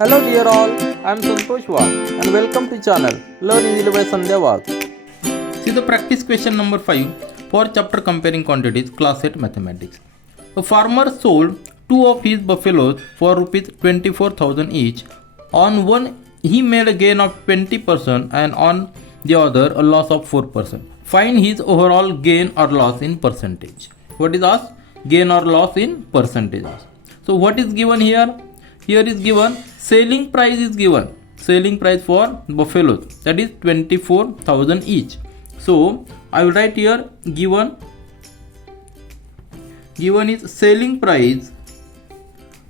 Hello dear all, I am Santosh Wag and welcome to channel Learn Easily by Sandhya Wag. See the practice question number 5 for chapter comparing quantities class 8 mathematics. A farmer sold two of his buffaloes for rupees 24,000 each. On one he made a gain of 20% and on the other a loss of 4%. Find his overall gain or loss in percentage. What is asked? Gain or loss in percentages. So what is given here? Here is given selling price is given. Selling price for buffaloes, that is 24,000 each. So I will write here given is selling price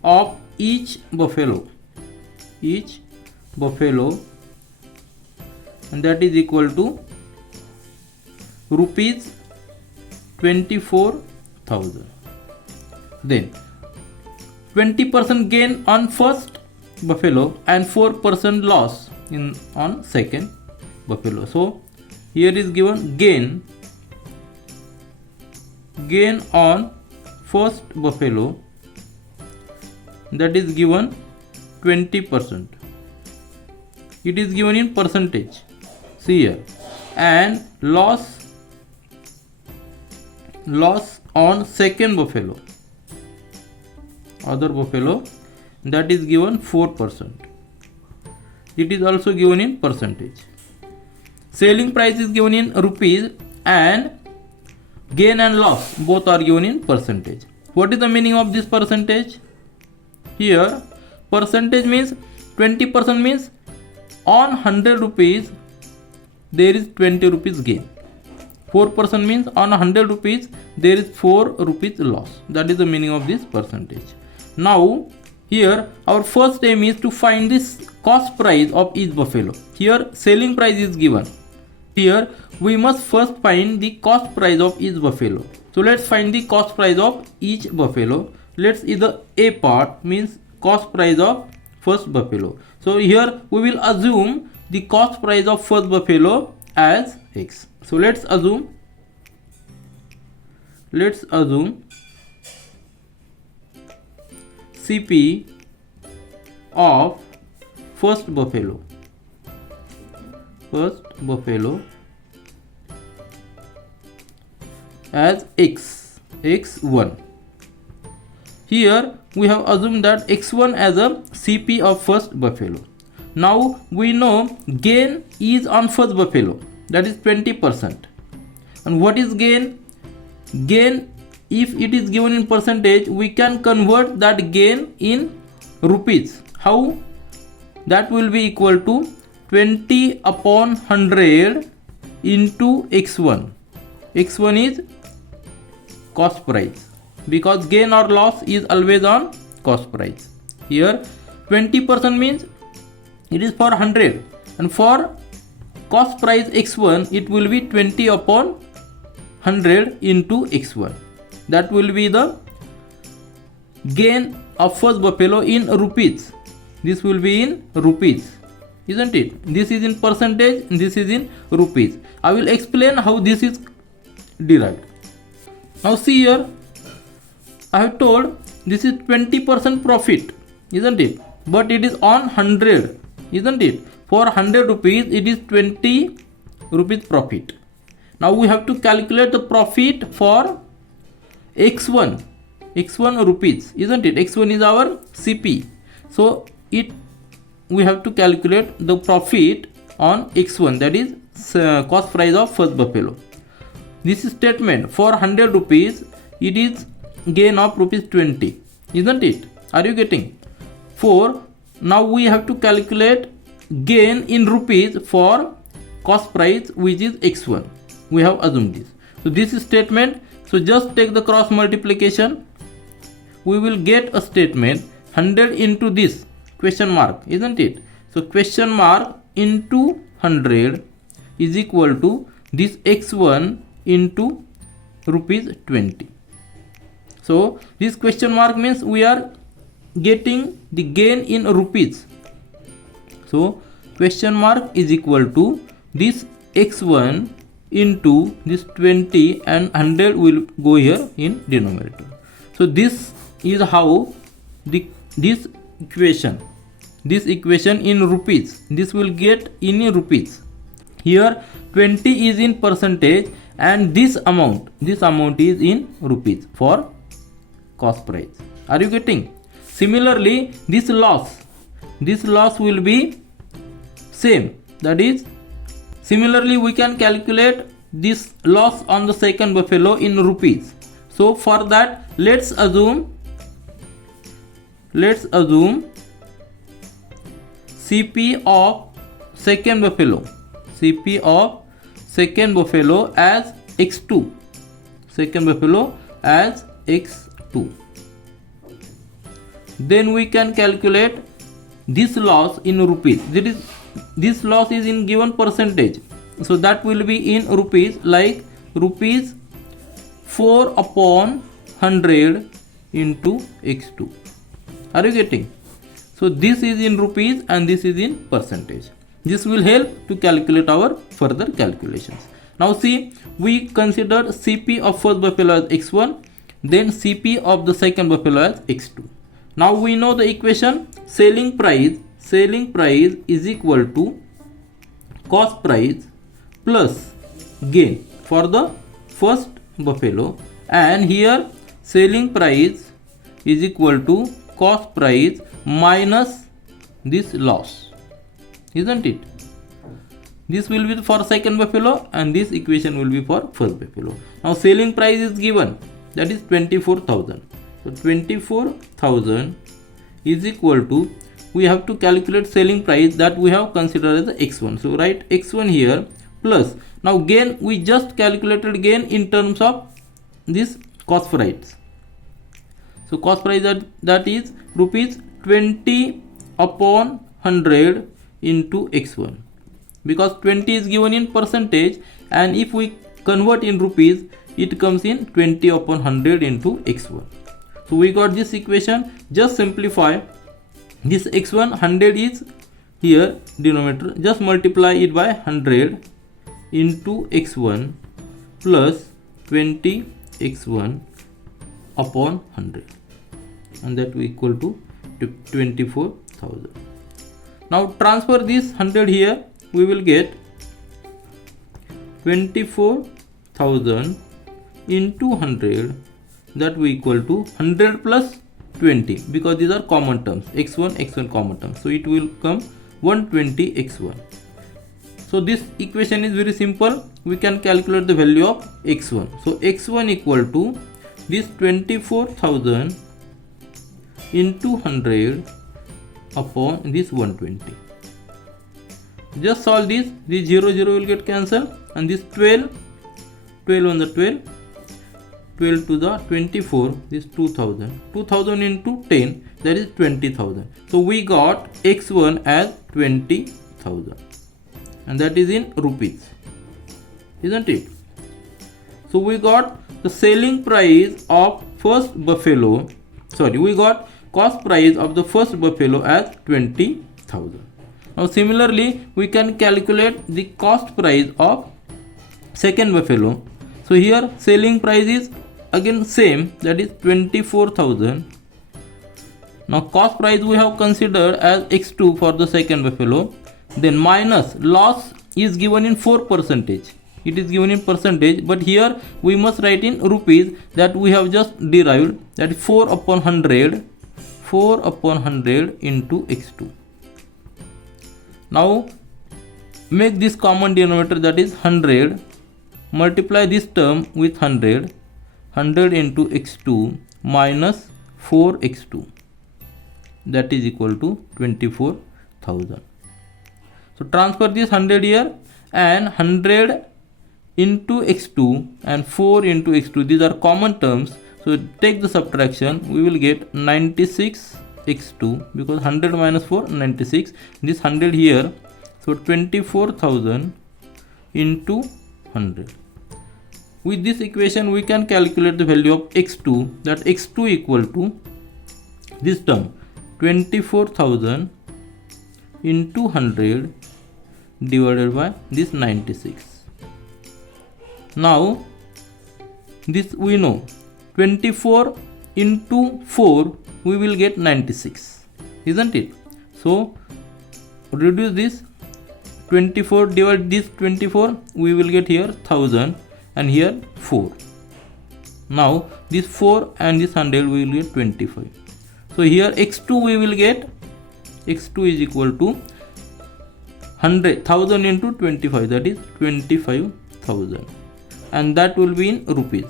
of each buffalo, and that is equal to rupees 24,000. Then 20% gain on first buffalo and 4% loss on second buffalo. So here is given gain on first buffalo, that is given 20%. It is given in percentage. See here. And loss on second buffalo, other buffalo, that is given 4%. It is also given in percentage. Selling price is given in rupees and gain and loss both are given in percentage. What is the meaning of this percentage? Here percentage means 20% means on 100 rupees there is 20 rupees gain. 4% means on 100 rupees there is 4 rupees loss. That is the meaning of this percentage. Now here our first aim is to find this cost price of each buffalo. Here selling price is given. Here we must first find the cost price of each buffalo. So let's find the cost price of each buffalo. Let's either A part means cost price of first buffalo. So here we will assume the cost price of first buffalo as X. So let's assume CP of first buffalo as x1. Here we have assumed that x1 as a CP of first buffalo. Now we know gain is on first buffalo, that is 20%. And what is gain? Gain, if it is given in percentage, we can convert that gain in rupees. How? That will be equal to 20 upon 100 into x1. x1 is cost price, because gain or loss is always on cost price. Here 20% means it is for 100, and for cost price x1 it will be 20 upon 100 into x1. That will be the gain of first buffalo in rupees. This will be in rupees, isn't it? This is in percentage, this is in rupees. I will explain how this is derived. Now see here, I have told this is 20% profit, isn't it? But it is on 100, isn't it? For 100 rupees it is 20 rupees profit. Now we have to calculate the profit for x1 rupees, isn't it? X1 is our CP. So we have to calculate the profit on x1, that is cost price of first buffalo. This statement for 100 rupees it is gain of rupees 20, isn't it? Are you getting? Now we have to calculate gain in rupees for cost price, which is x1. We have assumed this. So this is statement. So just take the cross multiplication. We will get a statement 100 into this question mark, isn't it? So question mark into 100 is equal to this x1 into rupees 20. So this question mark means we are getting the gain in rupees. So question mark is equal to this x1 into this 20, and 100 will go here in denominator. So this is how this equation this equation in rupees. This will get in rupees. Here 20 is in percentage and this amount is in rupees for cost price. Are you getting? Similarly, this loss will be same. That is, similarly we can calculate this loss on the second buffalo in rupees. So for that, let's assume CP of second buffalo as x2. Second buffalo as x2. Then we can calculate this loss in rupees. That is, this loss is in given percentage, so that will be in rupees, like rupees 4 upon 100 into x2. Are you getting? So this is in rupees and this is in percentage. This will help to calculate our further calculations. Now see, we considered CP of first buffalo as x1, then CP of the second buffalo as x2. Now we know the equation. Selling price is equal to cost price plus gain for the first buffalo, and here selling price is equal to cost price minus this loss, isn't it? This will be for second buffalo and this equation will be for first buffalo. Now selling price is given, that is 24,000. So 24,000 is equal to, we have to calculate selling price that we have considered as x1. So write x1 here plus, now gain, we just calculated gain in terms of this cost price. So cost price that is rupees 20 upon 100 into x1, because 20 is given in percentage, and if we convert in rupees it comes in 20 upon 100 into x1. So we got this equation. Just simplify this x1, 100 is here denominator, just multiply it by 100 into x1 plus 20 x1 upon 100, and that will equal to 24,000. Now transfer this 100 here, we will get 24,000 into 100, that will equal to 100 plus 20, because these are common terms, x1 common terms, so it will come 120 x1. So this equation is very simple. We can calculate the value of x1. So x1 equal to this 24,000 into 100 upon this 120. Just solve this 0 will get cancelled, and this 12 on the 12 to the 24, this 2000 into 10, that is 20,000. So we got x1 as 20,000, and that is in rupees, isn't it? So we got the selling price of first buffalo, we got cost price of the first buffalo as 20,000. Now similarly we can calculate the cost price of second buffalo. So here selling price is again same, that is 24,000. Now cost price we have considered as x2 for the second buffalo, then minus loss is given in 4%. It is given in percentage, but here we must write in rupees, that we have just derived, that is 4 upon 100 into x2. Now make this common denominator, that is 100, multiply this term with 100 into x2 minus 4x2, that is equal to 24,000. So transfer this 100 here, and 100 into x2 and 4 into x2, these are common terms, so take the subtraction, we will get 96 x2, because 100 minus 4, 96, this 100 here, so 24,000 into 100. With this equation we can calculate the value of x2, that x2 equal to this term 24,000 into 100 divided by this 96. Now this we know, 24 into 4 we will get 96, isn't it? So reduce this 24, divide this 24, we will get here 1000 and here 4. Now this 4 and this 100 we will get 25. So here x2 we will get, x2 is equal to 100,000 into 25, that is 25,000, and that will be in rupees.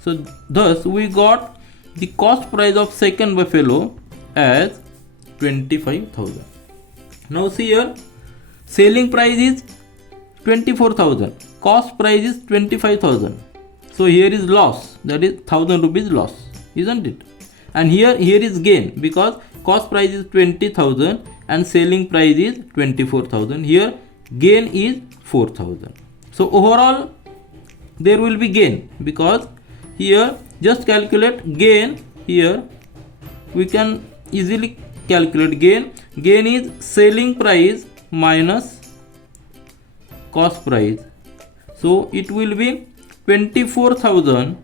So thus we got the cost price of second buffalo as 25,000. Now see here, selling price is 24,000, cost price is 25,000. So here is loss, that is 1000 rupees loss, isn't it? And here is gain, because cost price is 20,000 and selling price is 24,000. Here gain is 4,000. So overall there will be gain, because here just calculate gain. Here we can easily calculate gain. Gain is selling price minus cost price. So it will be 24,000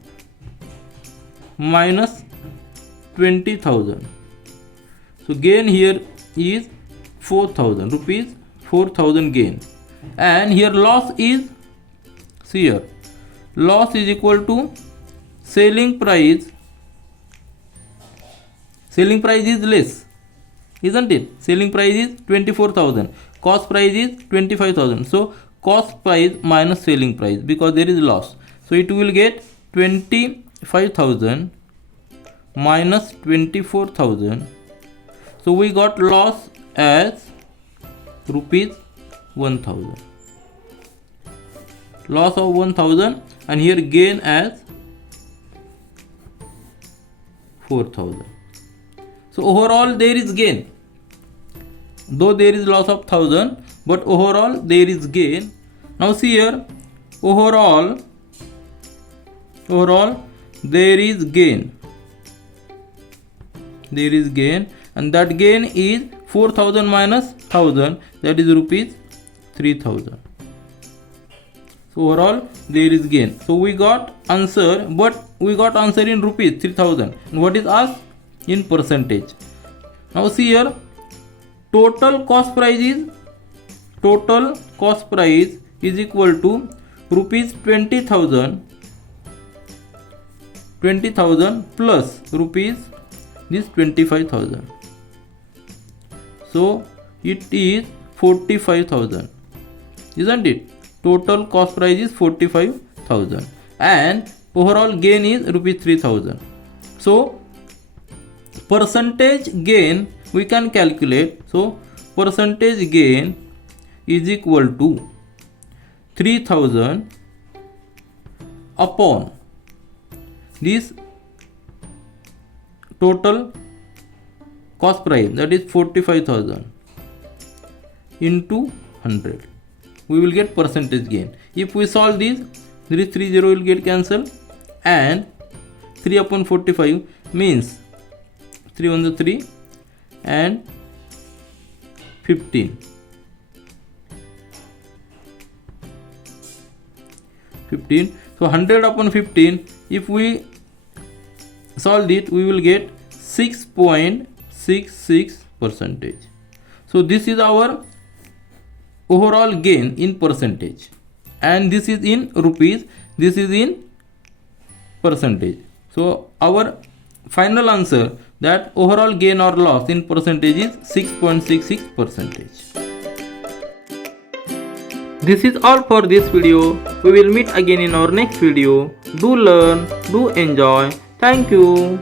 minus 20,000. So gain here is 4,000 rupees, 4,000 gain. And here loss is, see here, loss is equal to selling price. Selling price is less, isn't it? Selling price is 24,000, cost price is 25,000. So cost price minus selling price, because there is loss. So it will get 25,000 minus 24,000. So we got loss as rupees 1,000. Loss of 1,000, and here gain as 4,000. So overall there is gain. Though there is loss of 1,000, but overall there is gain. Now see here, overall there is gain. There is gain, and that gain is 4,000 minus 1,000, that is rupees 3,000. So overall there is gain. So we got answer, but we got answer in rupees 3,000. And what is asked? In percentage. Now see here, total cost price is equal to rupees 20,000 plus rupees this 25,000. So it is 45,000, isn't it? Total cost price is 45,000 and overall gain is rupees 3,000. So percentage gain we can calculate. So percentage gain is equal to 3,000 upon this total cost price, that is 45,000, into 100. We will get percentage gain. If we solve this, there is 30 will get cancelled, and 3 upon 45 means 3 on the 3 and 15. 15. So 100 upon 15, if we solve it, we will get 6.66 percentage. So this is our overall gain in percentage, and this is in rupees, this is in percentage. So our final answer, that overall gain or loss in percentage is 6.66 percentage. This is all for this video. We will meet again in our next video. Do learn, do enjoy. Thank you.